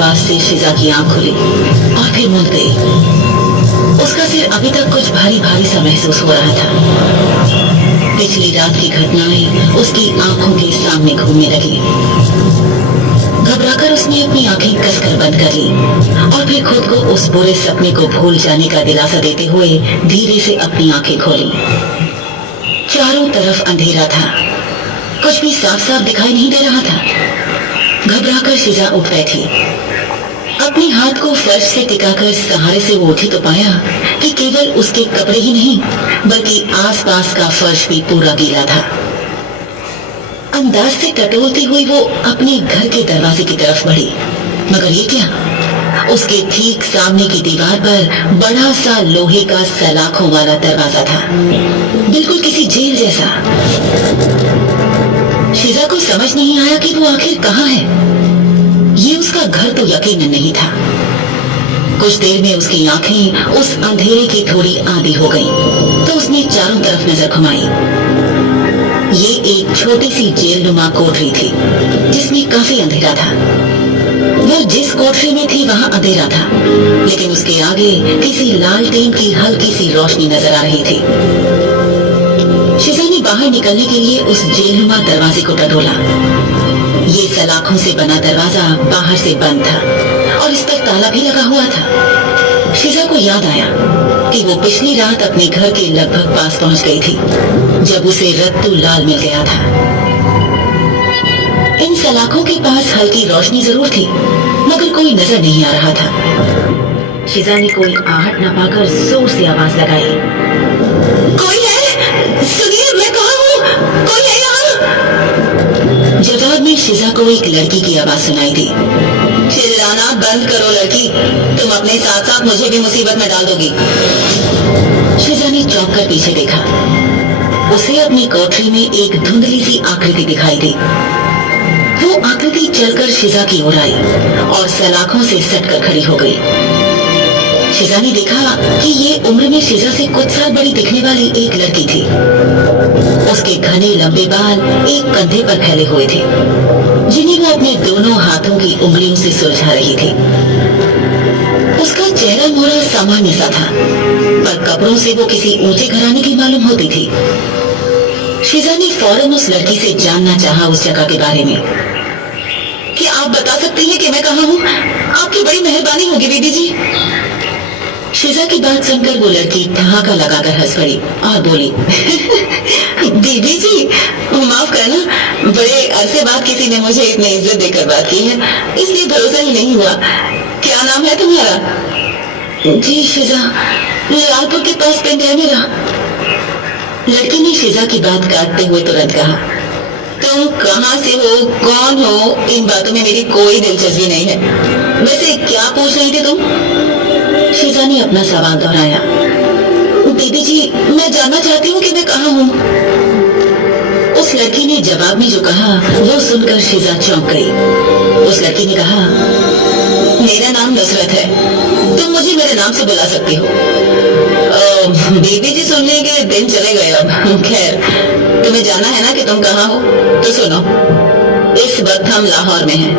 आवाज से शिजा की आंख खुली और फिर मुड़ गई। उसका सिर अभी तक कुछ भारी भारी सा महसूस हो रहा था। पिछली रात की घटनाएं उसकी आंखों के सामने घूमने लगी। घबराकर उसने अपनी आंखें कसकर बंद कर ली और फिर खुद को उस बुरे सपने को भूल जाने का दिलासा देते हुए धीरे से अपनी आंखें खोली। चारों तरफ अंधेरा था, कुछ भी साफ साफ दिखाई नहीं दे रहा था। घबराकर शिजा उठ बैठी। अपने हाथ को फर्श से टिकाकर सहारे से वो उठी तो पाया कि केवल उसके कपड़े ही नहीं बल्कि आसपास का फर्श भी पूरा गीला था। अंदाज से टटोलती हुई वो अपने घर के दरवाजे की तरफ बढ़ी, मगर ये क्या, उसके ठीक सामने की दीवार पर बड़ा सा लोहे का सलाखों वाला दरवाजा था, बिल्कुल किसी जेल जैसा। शिजा को समझ नहीं आया कि वो आखिर कहाँ है। ये उसका घर तो यकीनन नहीं था। कुछ देर में उसकी आंखें उस अंधेरे की थोड़ी आदी हो गईं, तो उसने चारों तरफ नजर घुमाई। ये एक छोटी सी जेलनुमा कोठरी थी जिसमें काफी अंधेरा था। वो जिस कोठरी में थी वहाँ अंधेरा था, लेकिन उसके आगे किसी लालटेन की हल्की सी रोशनी नजर आ रही थी। शिजा ने बाहर निकलने के लिए उस जेलनुमा दरवाजे को टटोला। ये सलाखों से बना दरवाजा बाहर से बंद था और इस पर ताला भी लगा हुआ था। शिजा को याद आया कि वो पिछली रात अपने घर के लगभग पास पहुंच गई थी जब उसे रत्तू लाल मिल गया था। इन सलाखों के पास हल्की रोशनी जरूर थी, मगर कोई नजर नहीं आ रहा था। शिजा ने कोई आहट न पाकर जोर से आवाज लगाई, कोई है? सुनिए, मैं कहाँ हूँ? कोई है यहाँ? जवाब में शिजा को एक लड़की की आवाज सुनाई दी। चिल्लाना बंद करो लड़की, तुम अपने साथ साथ मुझे भी मुसीबत में डाल दोगी। शिजा ने चौंक कर पीछे देखा। उसे अपनी कोठरी में एक धुंधली सी आकृति दिखाई दी। वो आकृति चलकर शिजा की ओर आई और सलाखों से सटकर खड़ी हो गई। शिजा ने देखा कि ये उम्र में शिजा से कुछ साल बड़ी दिखने वाली एक लड़की थी। उसके घने लंबे बाल एक कंधे पर फैले हुए थे, जिन्हें वो अपने दोनों हाथों की उंगलियों से सुलझा रही थी। उसका चेहरा मोड़ा सामान्य सा था, पर कपड़ों से वो किसी ऊंचे घराने की मालूम होती थी। शिजा ने फौरन उस लड़की से जानना चाहा उस जगह के बारे में। क्या आप बता सकती हैं कि मैं कहाँ हूँ? आपकी बड़ी मेहरबानी होगी बीबी जी। शिजा की बात सुनकर वो लड़की ठहाका लगाकर हंस पड़ी और बोली, बीबी जी माफ करना, बड़े अरसे बाद किसी ने मुझे इतनी इज्जत देकर बात की है, इसलिए भरोसा ही नहीं हुआ। क्या नाम है तुम्हारा? जी शिजा, लालपुर के पास पिंड है मेरा। लड़की ने शिजा की बात काटते हुए तुरंत कहा, तुम कहाँ से हो, कौन हो, इन बातों में मेरी कोई दिलचस्पी नहीं है। वैसे क्या पूछ रही थी तुम? शिजा ने अपना सवाल दोहराया। दीदी जी, मैं जानना चाहती हूँ कि मैं कहाँ हूँ। उस लड़की ने जवाब में जो कहा वो सुनकर शिजा चौंक गई। उस लड़की ने कहा, मेरा नाम नुसरत है, तुम मुझे मेरे नाम से बुला सकती हो। बीबी जी सुनने के दिन चले गए अब। खैर, तुम्हें जानना है ना कि तुम कहाँ हो, तो सुनो। इस वक्त हम लाहौर में हैं,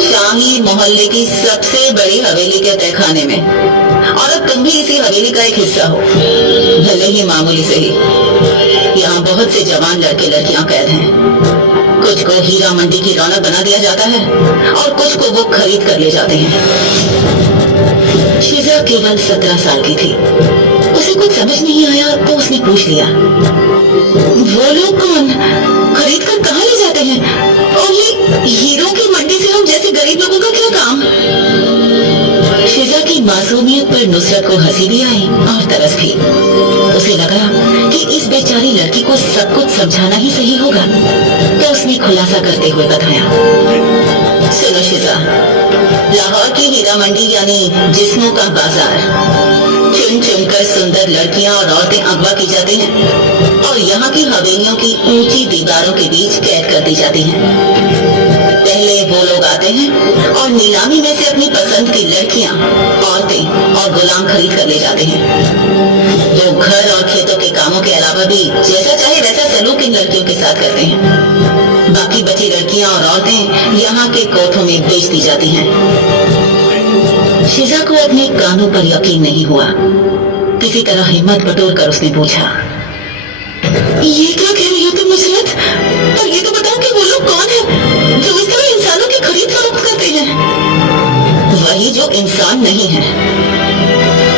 शाही मोहल्ले की सबसे बड़ी हवेली के तहखाने में, और अब तुम भी इसी हवेली का एक हिस्सा हो, भले ही मामूली से ही। यहाँ बहुत से जवान लड़के लड़कियां कैद हैं। कुछ को हीरा मंडी की रौनक बना दिया जाता है और कुछ को वो खरीद कर ले जाते हैं। शिजा केवल 17 साल की थी। उसे कुछ समझ नहीं आया तो उसने पूछ लिया, वो लोग कौन? खरीद कर कहाँ ले जाते हैं? और ये हीरों की मंडी से हम जैसे गरीब लोगों का क्या काम? शिजा की मासूमियत पर नुसरत को हंसी भी आई और तरस भी। उसे लगा कि इस बेचारी लड़की को सब कुछ समझाना ही सही होगा, तो उसने खुलासा करते हुए बताया, सुनो शिजा, लाहौर की हीरा मंडी यानी जिस्मों का बाजार, चुन चुनकर सुंदर लड़कियां और औरतें अगवा की जाती हैं और यहाँ की हवेलियों की ऊंची दीवारों के बीच कैद कर दी जाती हैं। पहले वो लोग आते हैं और नीलामी में से अपनी पसंद की लड़कियां, औरतें और गुलाम खरीद कर ले जाते हैं। वो घर और खेतों के कामों के अलावा भी जैसा चाहे वैसा सलूक इन लड़कियों के साथ करते हैं। बाकी बची लड़कियां और औरतें यहाँ के कोठों में बेच दी जाती हैं। शिजा को अपने कानों पर यकीन नहीं हुआ। किसी तरह हिम्मत बटोर कर उसने पूछा, ये क्या कह रही हो तुम नुसरत? पर ये तो बताओ कि वो लोग कौन है जो इस तरह इंसानों की खरीद फरोख्त करते हैं? वही जो इंसान नहीं है।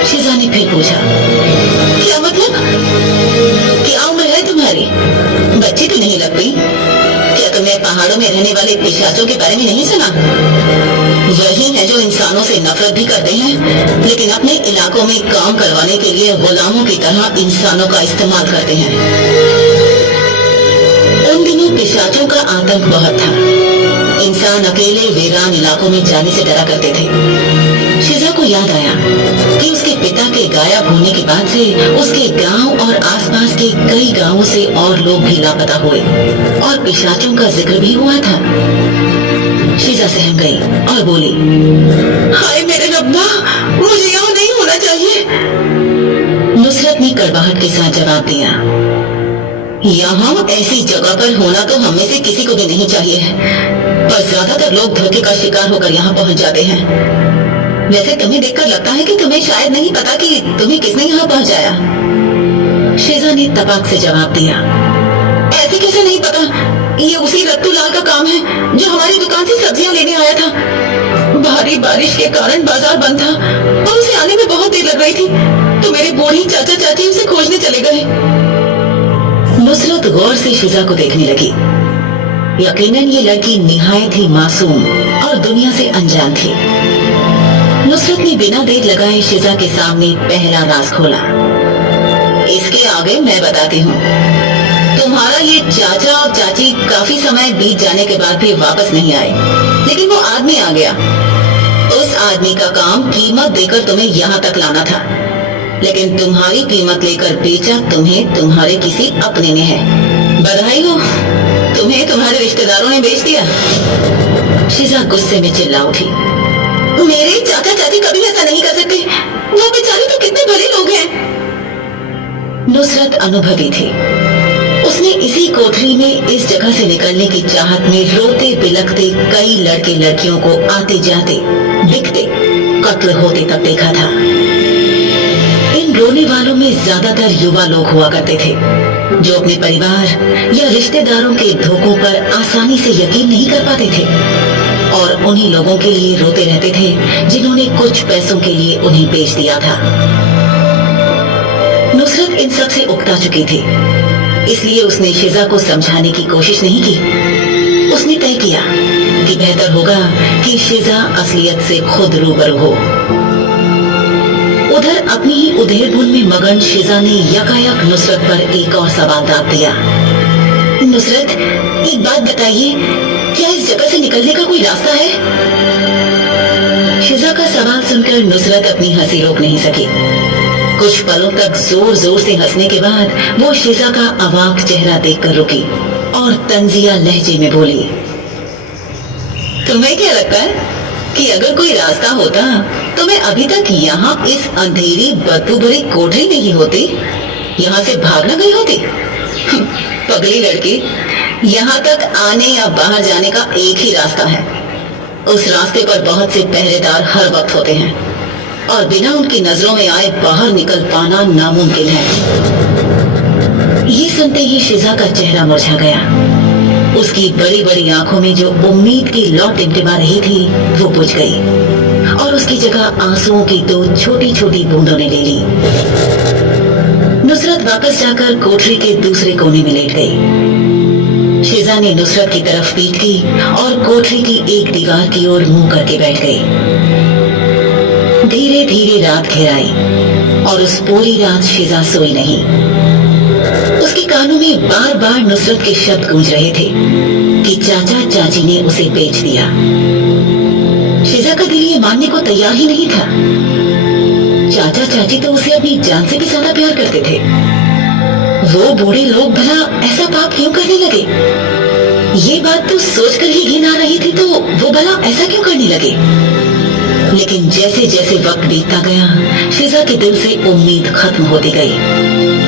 शिजा ने फिर पूछा, क्या मतलब? क्या उम्र है तुम्हारी? बच्ची तो नहीं लगती। क्या तुमने पहाड़ों में रहने वाले पिशाचों के बारे में नहीं सुना? वही है जो इंसानों से नफरत भी करते हैं, लेकिन अपने इलाकों में काम करवाने के लिए गुलामों की तरह इंसानों का इस्तेमाल करते हैं। उन दिनों पिशाचों का आतंक बहुत था। इंसान अकेले वीरान इलाकों में जाने से डरा करते थे। शिजा को याद आया कि उसके पिता के गायब होने के बाद से उसके गांव और आसपास के कई गांवों से और लोग भी लापता हुए और पिशाचों का जिक्र भी हुआ था। शिजा सहम गई और बोली, हाय मेरे रब्बा, मुझे यहाँ नहीं होना चाहिए। नुसरत ने कड़वाहट के साथ जवाब दिया, यहाँ ऐसी जगह पर होना तो हम में से किसी को भी नहीं चाहिए, पर ज्यादातर लोग धोखे का शिकार होकर यहाँ पहुँच जाते हैं। वैसे तुम्हें देखकर लगता है कि तुम्हें शायद नहीं पता कि तुम्हें किसने यहाँ पहुँचाया। शिजा ने तपाक से जवाब दिया, ऐसे कैसे नहीं पता? ये उसी रत्तू लाल का काम है जो हमारी दुकान से सब्जियां लेने आया था। भारी बारिश के कारण बाजार बंद था और उसे आने में बहुत देर लग रही थी, तो मेरे बूढ़ी चाचा चाची उसे खोजने चले गए। नुसरत गौर से शिजा को देखने लगी। यकीनन ये लड़की निहायत ही मासूम और दुनिया से अनजान थी। नुसरत ने बिना देर लगाए शिजा के सामने पहला राज खोला। इसके आगे मैं बताती हूँ। तुम्हारा ये चाचा और चाची काफी समय बीत जाने के बाद भी वापस नहीं आए, लेकिन वो आदमी आ गया। उस आदमी का काम कीमत देकर तुम्हें यहाँ तक लाना था, लेकिन तुम्हारी कीमत लेकर बेचा तुम्हें तुम्हारे किसी अपने ने है। बधाई हो, तुम्हें तुम्हारे रिश्तेदारों ने बेच दिया। शिजा गुस्से में चिल्ला उठी, मेरे चाचा चाची कभी ऐसा नहीं कर सकते, वो बेचारे तो कितने भले लोग हैं। नुसरत अनुभवी थी। उसने इसी कोठरी में इस जगह से निकलने की चाहत में रोते बिलखते कई लड़के लड़कियों को आते जाते, बिकते, कत्ल होते तक देखा था। इन रोने वालों में ज्यादातर युवा लोग हुआ करते थे, जो अपने परिवार या रिश्तेदारों के धोखों पर आसानी से यकीन नहीं कर पाते थे, और उन्हीं लोगों के लिए रोते रहते थे जिन्होंने कुछ पैसों के लिए उन्हें बेच दिया था। नुसरत इन सब से उकता चुकी थी, इसलिए उसने शिजा को समझाने की कोशिश नहीं की। उसने तय किया कि बेहतर होगा कि शिजा असलियत से खुद रूबरू हो। उधर अपनी ही उधेड़-बुन में मगन शिजा ने यकायक नुसरत पर एक और सवाल दाग दिया। नुसरत, एक बात बताइए, क्या इस जगह से निकलने का कोई रास्ता है? शिजा का सवाल सुनकर नुसरत अपनी हंसी रोक नहीं सकी। कुछ पलों तक जोर जोर से हंसने के बाद वो शिजा का अवाक चेहरा देखकर रुकी और तंजिया लहजे में बोली, तुम्हें क्या लगता है कि अगर कोई रास्ता होता तो मैं अभी तक यहाँ इस अंधेरी बदबू भरी कोठरी में ही होती, यहाँ से भाग न गई होती? पगली लड़की, यहाँ तक आने या बाहर जाने का एक ही रास्ता है। उस रास्ते पर बहुत से पहरेदार हर वक्त होते हैं और बिना उनकी नजरों में आए बाहर निकल पाना नामुमकिन है। ये सुनते ही शिजा का चेहरा मुरझा गया। उसकी बड़ी बड़ी आंखों में जो उम्मीद की लौ टिमटिमा रही थी वो बुझ गई और उसकी जगह आंसुओं की दो छोटी छोटी बूंदों ने ले ली। नुसरत वापस जाकर कोठरी के दूसरे कोने में लेट गई। शिजा ने नुसरत की तरफ पीठ की और कोठरी की एक दीवार की ओर मुंह करके बैठ गई। धीरे धीरे रात घिर आई और उस पूरी रात शिजा सोई नहीं। उसके कानों में बार बार नुसरत के शब्द गूंज रहे थे कि चाचा चाची ने उसे बेच दिया। शिजा का दिल ये मानने को तैयार ही नहीं था। चाचा चाची तो उसे अपनी जान से भी ज्यादा प्यार करते थे। वो बूढ़े लोग भला ऐसा पाप क्यों करने लगे? ये बात तो सोचकर ही घिन आ रही थी, तो वो भला ऐसा क्यों करने लगे? लेकिन जैसे जैसे वक्त बीतता गया, शिजा के दिल से उम्मीद खत्म होती गई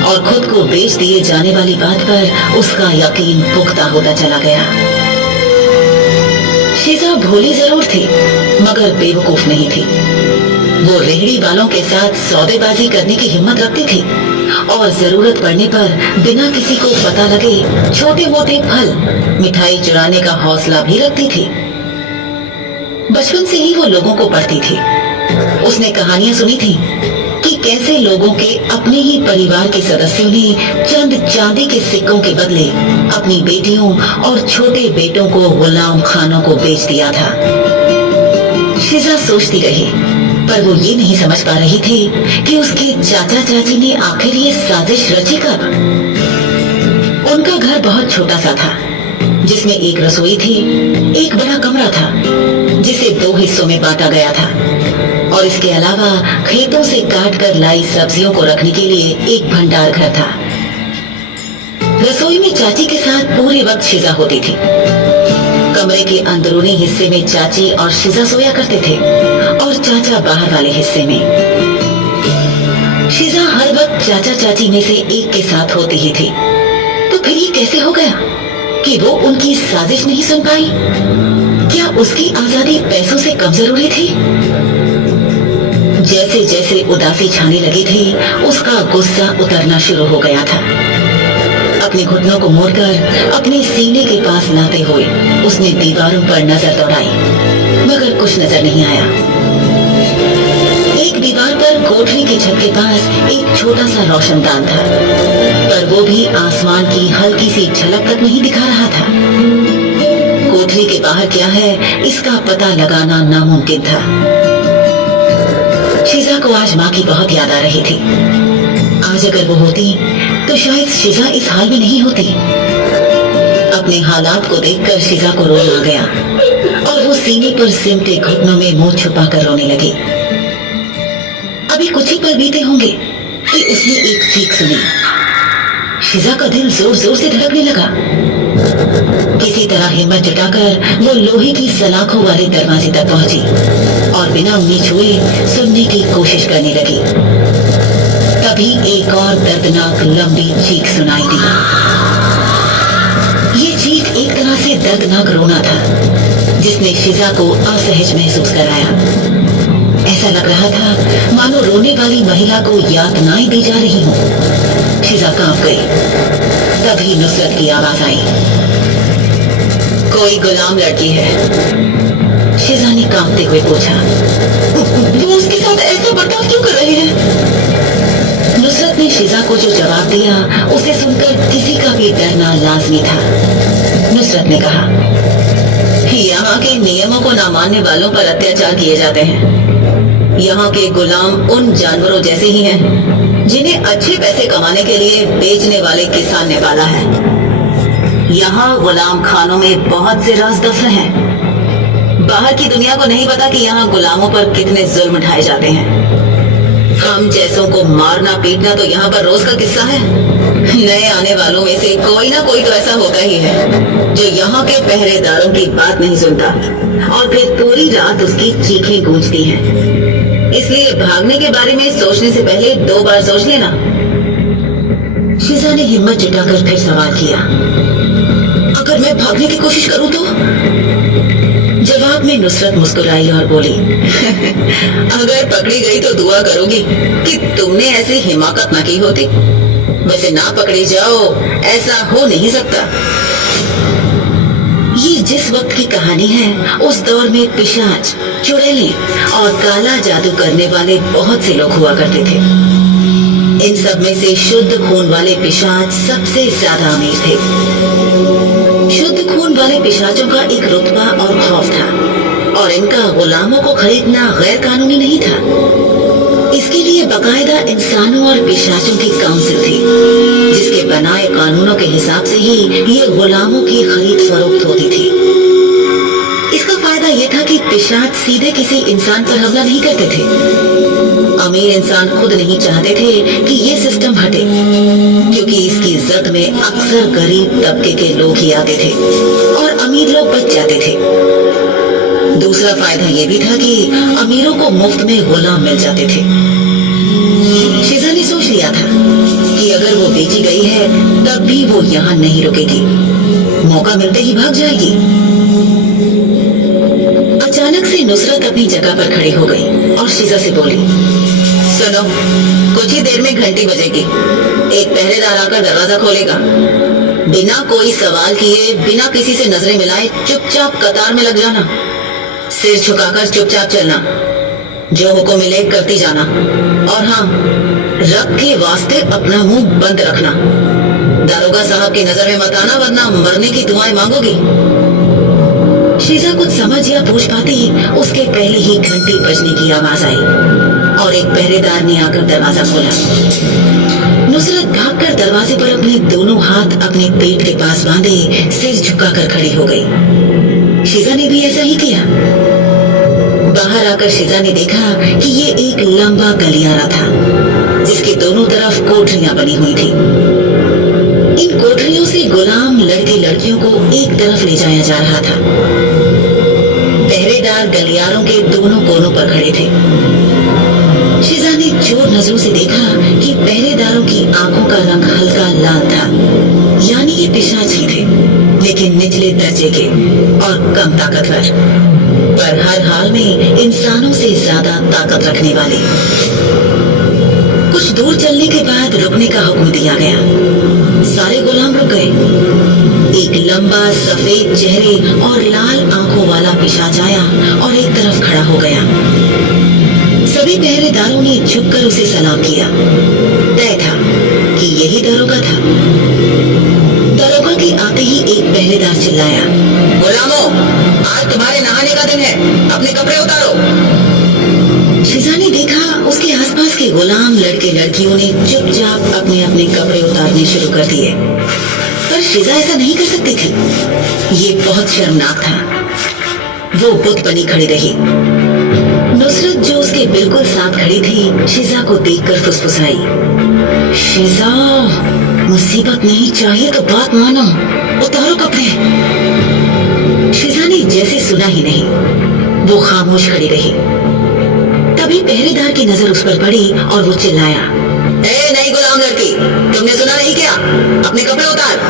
और खुद को बेच दिए जाने वाली बात पर उसका यकीन पुख्ता होता चला गया। शिजा भोली जरूर थी, मगर बेवकूफ नहीं थी। वो रेहड़ी वालों के साथ सौदेबाजी करने की हिम्मत रखती थी और जरूरत पड़ने पर बिना किसी को पता लगे छोटे मोटे फल, मिठाई चुराने का हौसला भी रखती थी। बचपन से ही वो लोगों को पढ़ती थी। उसने कहानियां सुनी थी कि कैसे लोगों के अपने ही परिवार के सदस्यों ने चंद चांदी के सिक्कों के बदले अपनी बेटियों और छोटे बेटों को गुलाम खानों को बेच दिया था। शिजा सोचती रही, पर वो ये नहीं समझ पा रही थी कि उसके चाचा चाची ने आखिर ये साजिश रची कब। उनका घर बहुत छोटा सा था, जिसमें एक रसोई थी, एक बड़ा कमरा था जिसे 2 हिस्सों में बांटा गया था और इसके अलावा खेतों से काट कर लाई सब्जियों को रखने के लिए एक भंडार घर था। रसोई में चाची के साथ पूरे वक्त शिजा होती थी। कमरे के अंदरूनी हिस्से में चाची और शिजा सोया करते थे और चाचा बाहर वाले हिस्से में। शिजा हर वक्त चाचा चाची में से एक के साथ होती ही थी। तो फिर ये कैसे हो गया कि वो उनकी साजिश नहीं सुन पाई? क्या उसकी आजादी पैसों से कम जरूरी थी? जैसे जैसे उदासी छाने लगी थी, उसका गुस्सा उतरना शुरू हो गया था। अपने घुटनों को मोड़कर अपने सीने के पास लाते हुए उसने दीवारों पर नजर दौड़ाई, मगर कुछ नजर नहीं आया। एक दीवार पर कोठरी की छत के पास एक छोटा सा रोशनदान था, पर वो भी आसमान की हल्की सी झलक तक नहीं दिखा रहा था। कोठरी के बाहर क्या है, इसका पता लगाना नामुमकिन था। शिजा को आज माँ की बहुत याद आ रही थी। आज अगर वो होती तो शायद शिजा इस हाल में नहीं होती। अपने हालात को देखकर शिजा को रोना आ गया और वो सीने पर सिमटे घुटनों में मुंह छुपाकर रोने लगी। अभी कुछ ही पल बीते होंगे कि उसने एक चीख सुनी। शिजा का दिल जोर जोर से धड़कने लगा। किसी तरह हिम्मत जुटाकर वो लोहे की सलाखों वाले दरवाजे तक पहुंची और बिना उंगली छुए सुनने की कोशिश करने लगी। तभी एक और दर्दनाक लंबी चीख सुनाई दी। ये चीख एक तरह से दर्दनाक रोना था, जिसने शिजा को असहज महसूस कराया। ऐसा लग रहा था मानो रोने वाली महिला को यातनाएं दी जा रही हो। शिजा कांप गई। तभी नुसरत की आवाज आई। कोई गुलाम लड़की है? शिजा ने कांपते हुए पूछा। वो उसके साथ ऐसा बर्ताव क्यों कर रही है? नुसरत ने शिजा को जो जवाब दिया उसे सुनकर किसी का भी डरना लाजमी था। नुसरत ने कहा, यहाँ के नियमों को ना मानने वालों पर अत्याचार किए जाते हैं। यहाँ के गुलाम उन जानवरों जैसे ही हैं जिन्हें अच्छे पैसे कमाने के लिए बेचने वाले किसान ने पाला है। यहाँ गुलाम खानों में बहुत से राज दफन हैं। बाहर की दुनिया को नहीं पता कि यहाँ गुलामों पर कितने जुल्म ढाए जाते हैं। हम जैसों को मारना पीटना तो यहाँ पर रोज का किस्सा है। नए आने वालों में से कोई ना कोई तो ऐसा होता ही है जो यहाँ के पहरेदारों की बात नहीं सुनता और फिर पूरी रात उसकी चीखें गूंजती हैं। इसलिए भागने के बारे में सोचने से पहले 2 बार सोच लेना। शिजा ने हिम्मत जुटाकर फिर सवाल किया, अगर मैं भागने की कोशिश करूं तो? जवाब में नुसरत मुस्कुराई और बोली, अगर पकड़ी गई तो दुआ करोगी कि तुमने ऐसी हिमाकत न की होती। वैसे ना पकड़ी जाओ ऐसा हो नहीं सकता। ये जिस वक्त की कहानी है, उस दौर में पिशाच, चुड़ैलें और काला जादू करने वाले बहुत से लोग हुआ करते थे। इन सब में से शुद्ध खून वाले पिशाच सबसे ज्यादा अमीर थे। शुद्ध खून वाले पिशाचों का एक रुतबा और खौफ था और इनका गुलामों को खरीदना गैर कानूनी नहीं था। इसके लिए बाकायदा इंसानों और पिशाचों की काउंसिल थी, जिसके बनाए कानूनों के हिसाब से ही ये गुलामों की खरीद फरोख्त होती थी। इसका फायदा यह था कि पिशाच सीधे किसी इंसान पर हमला नहीं करते थे। अमीर इंसान खुद नहीं चाहते थे कि ये सिस्टम हटे, क्योंकि इसकी जद में अक्सर गरीब तबके के लोग ही आते थे और अमीर लोग बच जाते थे। दूसरा फायदा ये भी था कि अमीरों को मुफ्त में गुलाम मिल जाते थे। शिजा ने सोच लिया था कि अगर वो बेची गई है तब भी वो यहाँ नहीं रुकेगी, मौका मिलते ही भाग जाएगी। अचानक से नुसरत अपनी जगह पर खड़ी हो गई और शिजा से बोली, सुनो, कुछ ही देर में घंटी बजेगी, एक पहरेदार आकर दरवाजा खोलेगा। बिना कोई सवाल किए, बिना किसी से नजरें मिलाए चुपचाप कतार में लग जाना, सिर झुकाकर चुपचाप चलना, जो हुक्म मिले करती जाना, और हाँ, रब के वास्ते अपना मुंह बंद रखना। दारोगा साहब की नजर में मत आना, वरना मरने की दुआएं मांगोगी। शीजा कुछ समझ या पूछ पाती उसके पहले ही घंटी बजने की आवाज आई और एक पहरेदार ने आकर दरवाजा खोला। नुसरत भागकर दरवाजे पर अपने दोनों हाथ अपने पेट के पास बांधे सिर झुकाकर खड़ी हो गई। शीजा ने भी ऐसा ही किया। बाहर आकर शीजा ने देखा कि ये एक लंबा गलियारा था जिसके दोनों तरफ कोठरियां बनी हुई थी। इन कोठरियों से गुलाम लड़के लड़कियों को एक तरफ ले जाया जा रहा था। पहरेदार गलियारों के दोनों कोनों पर खड़े थे। शीजा ने चोर नजरों से देखा कि पहरेदारों की आंखों का रंग हल्का लाल था, यानी ये पिशाची थे, लेकिन निचले दर्जे के और कम ताकतवर, पर हर हाल में इंसानों से ज्यादा ताकत रखने वाले। कुछ दूर चलने के बाद रुकने का हुक्म दिया गया। सारे गुलाम रुक गए। एक लंबा सफेद चेहरे और लाल आंखों वाला पिशाच आया और एक तरफ खड़ा हो गया। सभी पहरेदारों ने झुककर उसे सलाम किया। तय था कि यही दरोगा था। दरोगा के आते ही एक पहरेदार चिल्लाया, गुलामों, आज तुम्हारे नहाने का दिन है, अपने कपड़े उतारो। शीजा ने देखा उसके आसपास के गुलाम लड़के लड़कियों ने चुपचाप अपने अपने कपड़े उतारने शुरू कर दिए, पर शीजा ऐसा नहीं कर सकती थी। ये बहुत शर्मनाक था। वो बुत बनी खड़ी रही। नुसरत जो उसके बिल्कुल साथ खड़ी थी, शीजा को देखकर फुसफुसाई, शीजा, मुसीबत नहीं चाहिए तो बात मानो, उतारो कपड़े। शीजा ने जैसे सुना ही नहीं, वो खामोश खड़ी रही। तभी पहरेदार की नजर उस पर पड़ी और वो चिल्लाया, ए नई गुलाम लड़की, तुमने सुना नहीं क्या? अपने कपड़े उतार।